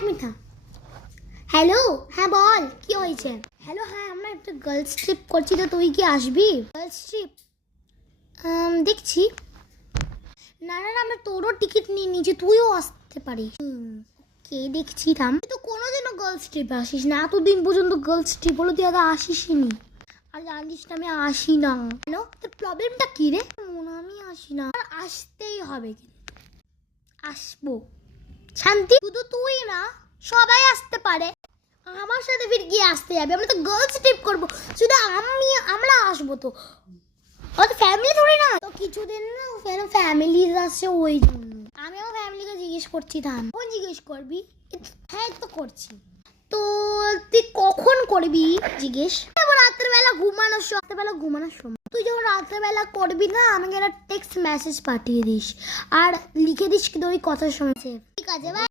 এক মিনিট থাম। হ্যালো, হ্যাঁ বল কি হয়েছে? হ্যালো, হ্যাঁ আমরা একটা গার্লস ট্রিপ করছি, তো তুই কি আসবি? গার্লস ট্রিপ দেখছি। না না না, আমরা তোরও টিকিট নিয়ে নিয়েছি, তুইও আসতে পারিস। কে দেখছি থাম। তুই তো কোনোদিনও গার্লস ট্রিপে আসিস না, এতদিন পর্যন্ত গার্লস ট্রিপ হলো তুই আগে আসিসই নি। আর জানিস না আমি আসি না। হ্যালো, তোর প্রবলেমটা কি রে? আমি আসি না, আর আসতেই হবে, কিন্তু আসবো। শান্তি, শুধু তুই না, সবাই আসতে পারে। আমার সাথে ফির গিয়ে আসতে যাবে? আমরা তো গার্লস ট্রিপ করবো, শুধু আমরা আসবো। তো ওদের ফ্যামিলি ধরে না তো কিছুদিন না, ফ্যামিলি আসছে ওই জন্য। আমি আমার ফ্যামিলিকে জিজ্ঞেস করছি, থাম। কখন জিজ্ঞেস করবি? হ্যাঁ তো করছি। তো তুই কখন করবি জিজ্ঞেস? রাত্রেবেলা ঘুমানোর সময়। তুই যখন রাত্রেবেলা করবি না, আমাকে একটা টেক্সট মেসেজ পাঠিয়ে দিস আর লিখে দিস কিন্তু ওই কথার সময়। ঠিক আছে ভাই।